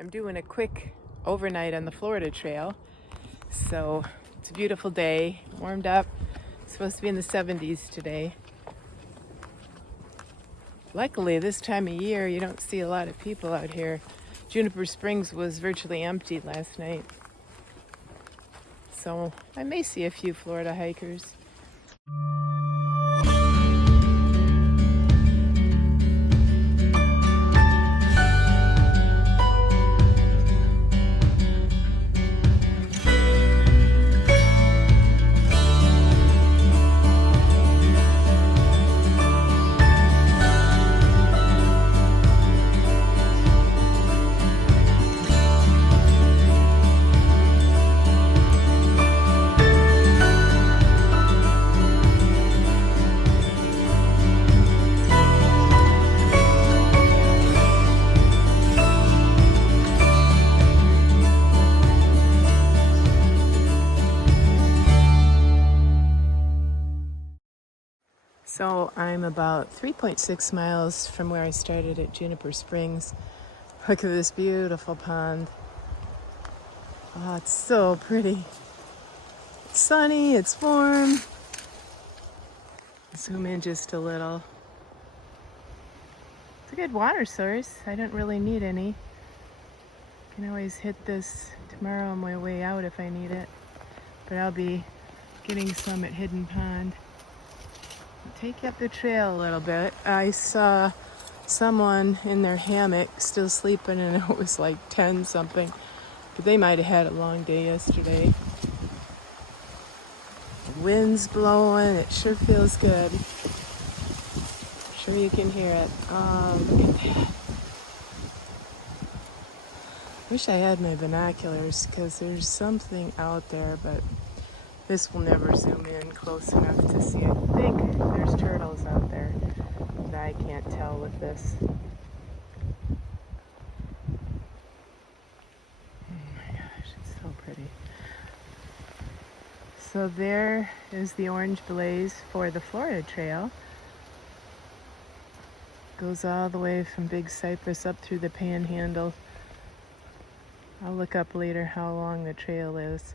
I'm doing a quick overnight on the Florida Trail. So it's a beautiful day, warmed up. It's supposed to be in the 70s today. Luckily, this time of year, you don't see a lot of people out here. Juniper Springs was virtually empty last night. So I may see a few Florida hikers. So I'm about 3.6 miles from where I started at Juniper Springs. Look at this beautiful pond. Oh, it's so pretty. It's sunny, it's warm. Zoom in just a little. It's a good water source. I don't really need any. Can always hit this tomorrow on my way out if I need it. But I'll be getting some at Hidden Pond. Take up the trail a little bit. I saw someone in their hammock still sleeping, and it was like 10 something. But they might have had a long day yesterday. The wind's blowing. It sure feels good. I'm sure you can hear it. Oh, look at that. Wish I had my binoculars because there's something out there, but this will never zoom in close enough to see. I think there's turtles out there that I can't tell with this. Oh my gosh, it's so pretty. So there is the orange blaze for the Florida Trail. Goes all the way from Big Cypress up through the Panhandle. I'll look up later how long the trail is.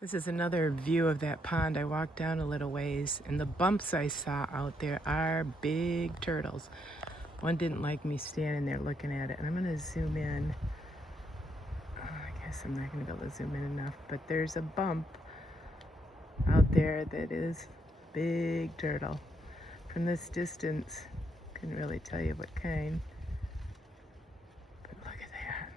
This is another view of that pond. I walked down a little ways, and the bumps I saw out there are big turtles. One didn't like me standing there looking at it, and I'm going to zoom in. Oh, I guess I'm not going to be able to zoom in enough, but there's a bump out there that is big turtle. From this distance, couldn't really tell you what kind. But look at that.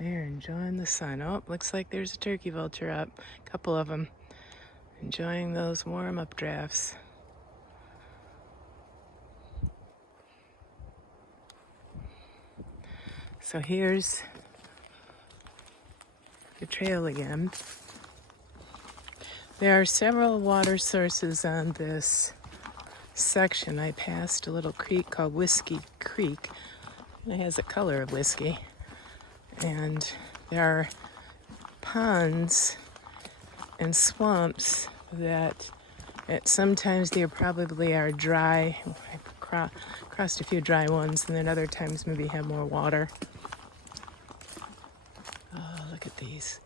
They're enjoying the sun. Oh, looks like there's a turkey vulture up. A couple of them enjoying those warm-up drafts. So here's the trail again. There are several water sources on this section. I passed a little creek called Whiskey Creek. It has a color of whiskey. And there are ponds and swamps that sometimes they probably are dry. I crossed a few dry ones, and then other times maybe have more water. Oh, look at these.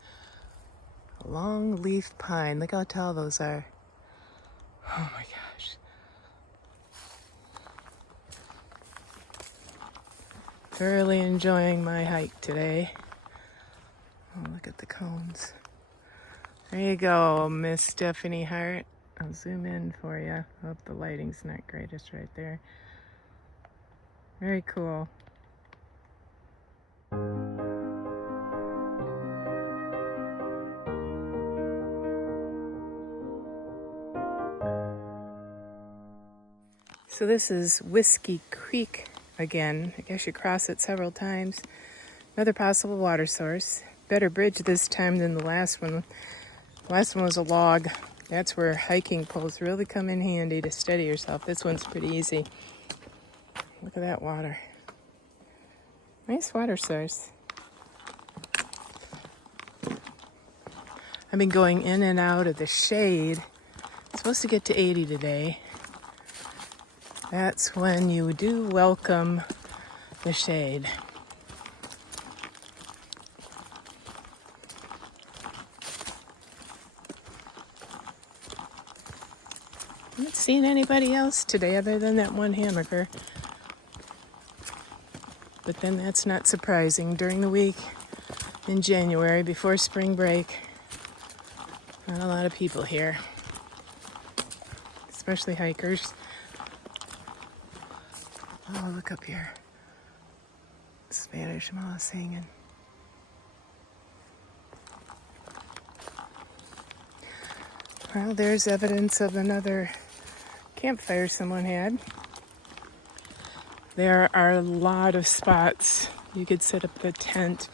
A long leaf pine. Look how tall those are. Oh my gosh. Thoroughly enjoying my hike today. Oh, look at the cones. There you go, Miss Stephanie Hart. I'll zoom in for you. I hope the lighting's not greatest right there. Very cool. So this is Whiskey Creek again. I guess you cross it several times. Another possible water source. better bridge this time than the last one. The last one was a log. That's where hiking poles really come in handy to steady yourself. This one's pretty easy. Look at that water. Nice water source. I've been going in and out of the shade. I'm supposed to get to 80 today. That's when you do welcome the shade. I'm not seeing anybody else today other than that one hammocker. But then that's not surprising. During the week in January, before spring break, not a lot of people here, especially hikers. Oh, look up here. Spanish moss hanging. Well, there's evidence of another campfire someone had. There are a lot of spots you could set up the tent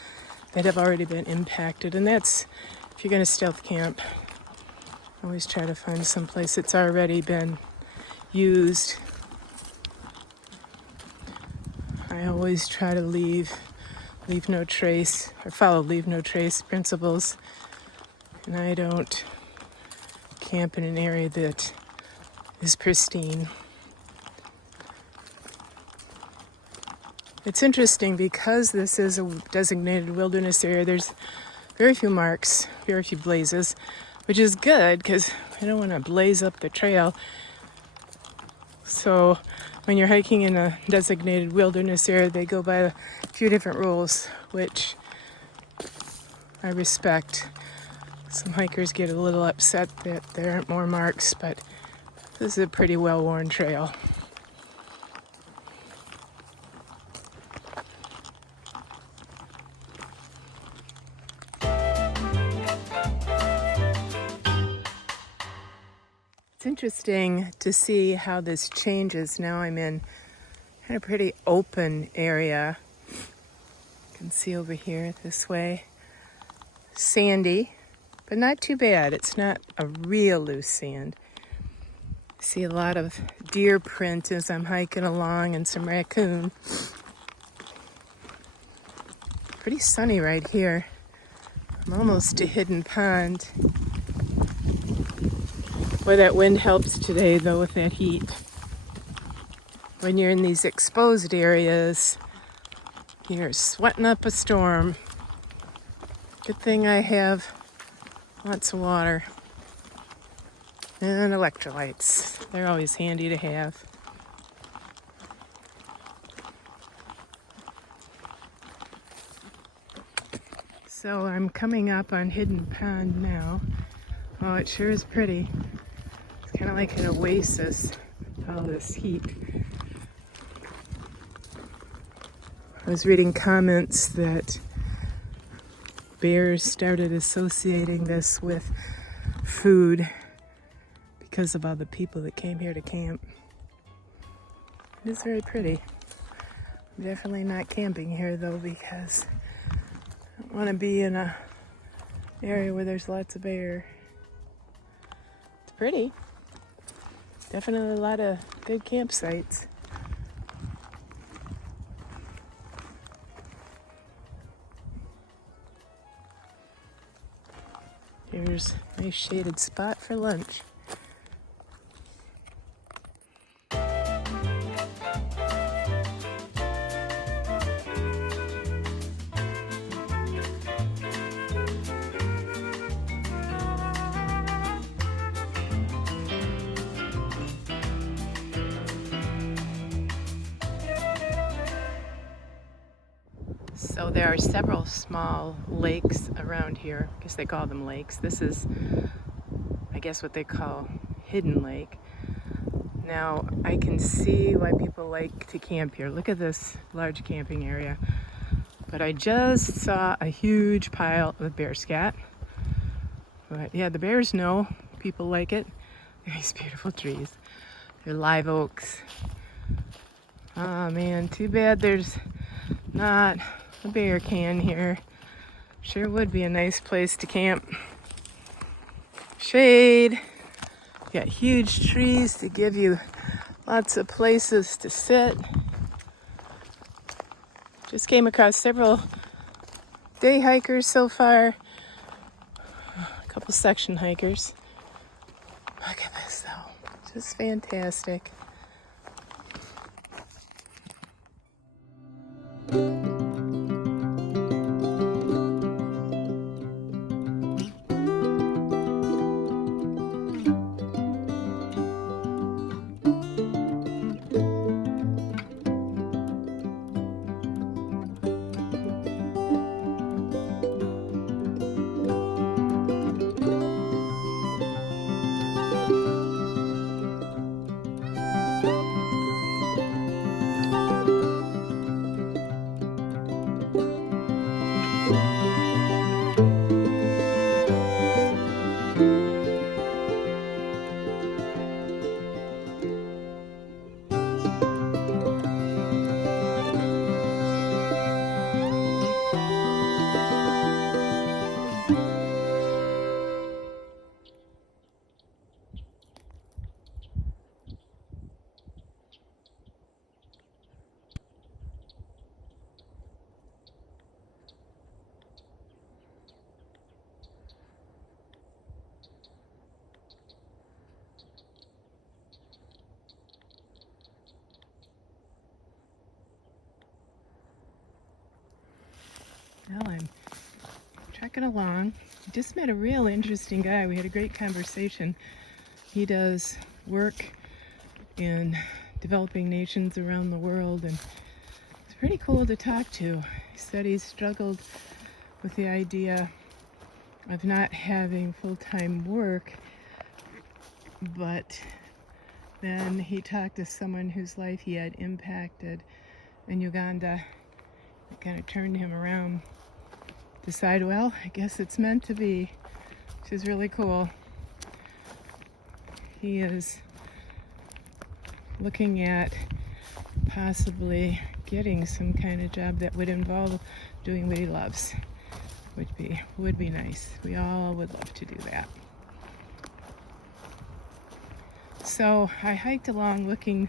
that have already been impacted, and that's if you're going to stealth camp. Always try to find some place that's already been used. I always try to leave no trace, or follow leave no trace principles, and I don't camp in an area that is pristine. It's interesting because this is a designated wilderness area. There's very few marks, very few blazes, which is good because I don't want to blaze up the trail. So when you're hiking in a designated wilderness area, they go by a few different rules, which I respect. Some hikers get a little upset that there aren't more marks, but this is a pretty well-worn trail. It's interesting to see how this changes. Now I'm in kind of pretty open area. You can see over here this way. Sandy, but not too bad. It's not a real loose sand. See a lot of deer print as I'm hiking along and some raccoon. Pretty sunny right here. I'm almost to Hidden Pond. Boy, that wind helps today, though, with that heat. When you're in these exposed areas, you're sweating up a storm. Good thing I have lots of water and electrolytes. They're always handy to have. So I'm coming up on Hidden Pond now. Oh, it sure is pretty. It's kind of like an oasis, all this heat. I was reading comments that bears started associating this with food because of all the people that came here to camp. It is very pretty. I'm definitely not camping here though because I don't want to be in a area where there's lots of bear. It's pretty. Definitely a lot of good campsites. Here's a nice shaded spot for lunch. So there are several small lakes around here. I guess they call them lakes. This is, I guess, what they call Hidden Lake. Now, I can see why people like to camp here. Look at this large camping area. But I just saw a huge pile of bear scat. But yeah, the bears know people like it. These beautiful trees. They're live oaks. Oh man, too bad there's not a bear can here. Sure would be a nice place to camp. Shade. Got huge trees to give you lots of places to sit. Just came across several day hikers so far. A couple section hikers. Look at this though. Just fantastic. Well, I'm trekking along. Just met a real interesting guy. We had a great conversation. He does work in developing nations around the world, and it's pretty cool to talk to. He said he's struggled with the idea of not having full-time work, but then he talked to someone whose life he had impacted in Uganda. It kind of turned him around. Decide, well, I guess it's meant to be, which is really cool. He is looking at possibly getting some kind of job that would involve doing what he loves. Would be nice. We all would love to do that. So I hiked along looking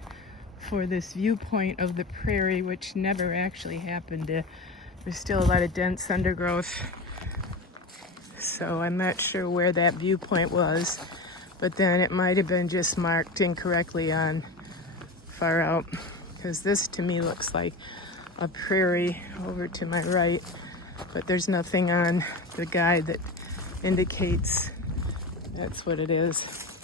for this viewpoint of the prairie, which never actually happened. There's still a lot of dense undergrowth, so I'm not sure where that viewpoint was, but then it might have been just marked incorrectly on far out, because this to me looks like a prairie over to my right, but there's nothing on the guide that indicates that's what it is.